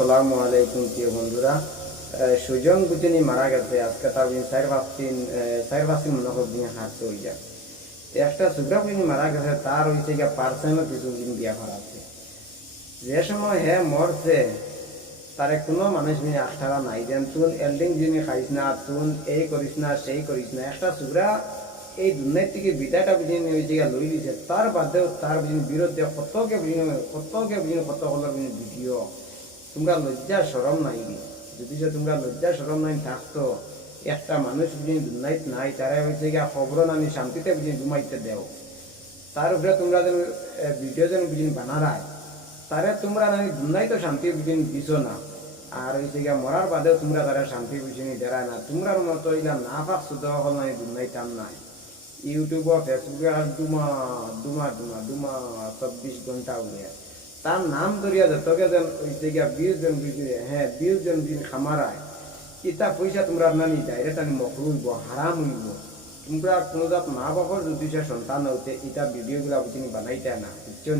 আসসালামু আলাইকুম প্রিয় বন্ধুরা। সুজন বুঝিনি মারা গেছে আজকে তার দিন চার পাঁচ দিন মনে হোক দিন হাঁটতে হয়ে যায়। একটা সুগ্রা বুঝিনি মারা গেছে তার হয়েছে গিয়া পার্সেন্টও কিছু দিন বিয়া করা আছে। যে সময় হে মরছে তারে কোনো মানুষ নিয়ে আস্থারা নাই যেন তুন এল্ডিং যিনি খাইস না তুন এই করিস না সেই করিস না। একটা সুগ্রা এই দুনিয়ার থেকে বিদায়টা বুঝিনি হয়েছে গিয়া লই দিছে তার বাদেও তার বুঝিনি বিরুদ্ধে কতকে বুঝিনি কত হলের বুঝিনি ভিডিও। তোমরা লজ্জা সরম নাই যদি যে তোমরা লজ্জা সরম নাই থাকতো একটা মানুষ বুঝিনি দুনিয়াত নাই তারা হয়েছে গিয়া খবর নানি শান্তিতে বুঝিনি ঘুমাইতে দেও। তার উপরে তোমরা যেন ভিডিও যেন বুঝিনি বানারায় তারে তোমরা নানি দুনিয়ায় তো শান্তি বুঝিনি দিছো না। আর হয়েছে গিয়া মরার বাদেও তোমরা তারা শান্তি বুঝিনি দেরায় না। তোমরার মতো ইলা না পাক শুদ্ধ হল নাই দুনিয়ায় টান নাই। ইউটিউব ফেসবুকে আর ডুমা ডুমা ডুমা ডুমা 24 ঘন্টা উড়ে তার নাম ধরিয়া যতকে যেন হয়েছে গিয়া 20 জন বুঝিয়ে 20 জন দিন খামারায় ইটা পয়সা তোমরা নানি ডাইরেক্ট আনি মকরু হইব হারাম হইব। তোমরা কোনো জাত মা বাবার যদি সন্তান হইতে ইটা ভিডিওগুলা বুঝিনি বানাইতে না বুঝছো।